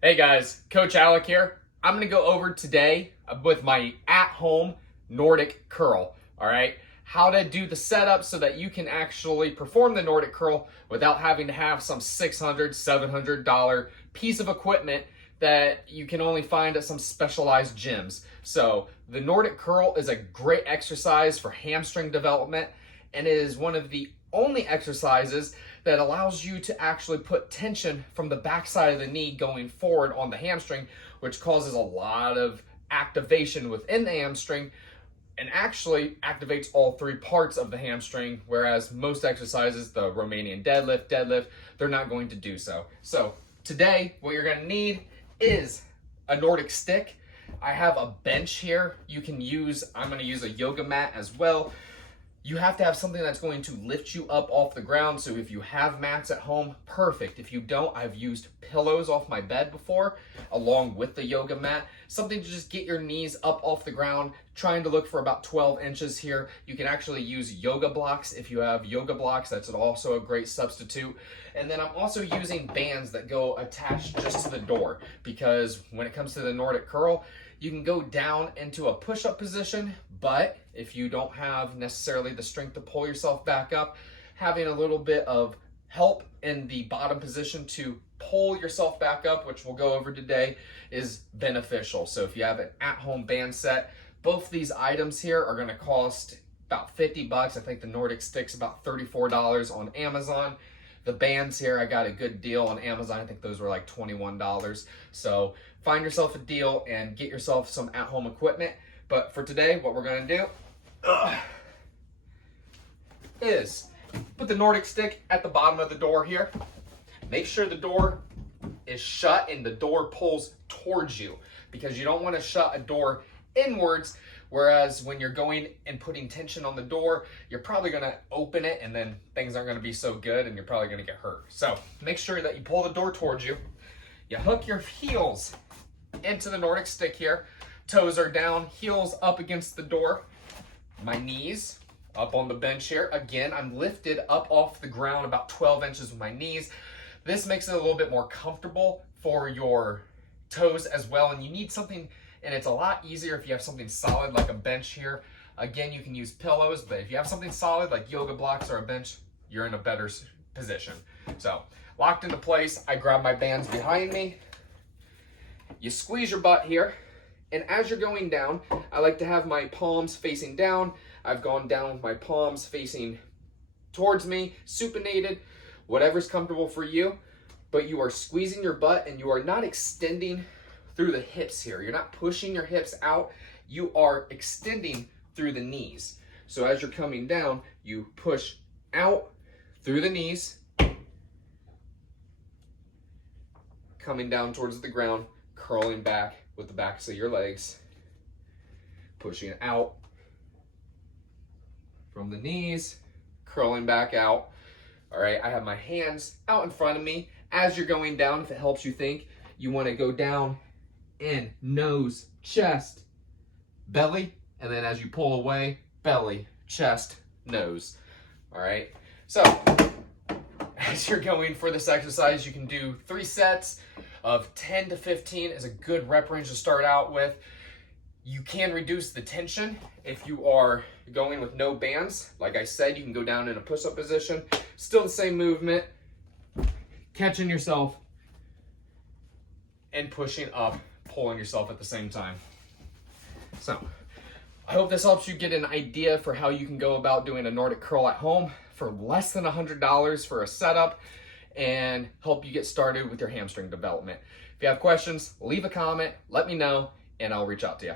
Hey guys, Coach Alec here. I'm gonna go over today with my at-home Nordic curl, all right? How to do the setup so that you can actually perform the Nordic curl without having to have some $600, $700 piece of equipment that you can only find at some specialized gyms. So the Nordic curl is a great exercise for hamstring development, and it is one of the only exercises that allows you to actually put tension from the backside of the knee going forward on the hamstring, which causes a lot of activation within the hamstring and actually activates all three parts of the hamstring, whereas most exercises, the Romanian deadlift, they're not going to do so. So today, what you're gonna need is a Nordic stick. I have a bench here. You can use, I'm gonna use a yoga mat as well. You have to have something that's going to lift you up off the ground. So if you have mats at home, perfect. If you don't, I've used pillows off my bed before, along with the yoga mat. Something to just get your knees up off the ground, trying to look for about 12 inches here. You can actually use yoga blocks. If you have yoga blocks, that's also a great substitute. And then I'm also using bands that go attached just to the door, because when it comes to the Nordic curl, you can go down into a push-up position, but if you don't have necessarily the strength to pull yourself back up, having a little bit of help in the bottom position to pull yourself back up, which we'll go over today, is beneficial. So if you have an at-home band set, both these items here are gonna cost about 50 bucks. I think the Nordic stick's about $34 on Amazon. The bands here, I got a good deal on Amazon. I think those were like $21. So find yourself a deal and get yourself some at-home equipment. But for today, what we're gonna do is put the Nordic stick at the bottom of the door here. Make sure the door is shut and the door pulls towards you, because you don't want to shut a door inwards, whereas when you're going and putting tension on the door, you're probably going to open it and then things aren't going to be so good and you're probably going to get hurt. So make sure that you pull the door towards you. You hook your heels into the Nordic stick here. Toes are down, heels up against the door. My knees up on the bench here. Again, I'm lifted up off the ground about 12 inches with my knees. This makes it a little bit more comfortable for your toes as well. And you need something, and it's a lot easier if you have something solid like a bench here. Again, you can use pillows, but if you have something solid like yoga blocks or a bench, you're in a better position. So locked into place, I grab my bands behind me. You squeeze your butt here. And as you're going down, I like to have my palms facing down. I've gone down with my palms facing towards me, supinated, whatever's comfortable for you. But you are squeezing your butt and you are not extending through the hips here. You're not pushing your hips out. You are extending through the knees. So as you're coming down, you push out through the knees, coming down towards the ground, curling back with the backs of your legs, pushing it out from the knees, curling back out. All right, I have my hands out in front of me. As you're going down, if it helps you think, you want to go down in nose, chest, belly, and then as you pull away, belly, chest, nose. All right, so as you're going for this exercise, you can do 3 sets of 10 to 15 is a good rep range to start out with. You can reduce the tension if you are going with no bands. Like I said, you can go down in a push-up position. Still the same movement, catching yourself and pushing up, pulling yourself at the same time. So I hope this helps you get an idea for how you can go about doing a Nordic curl at home for less than $100 for a setup, and help you get started with your hamstring development. If you have questions, leave a comment, let me know, and I'll reach out to you.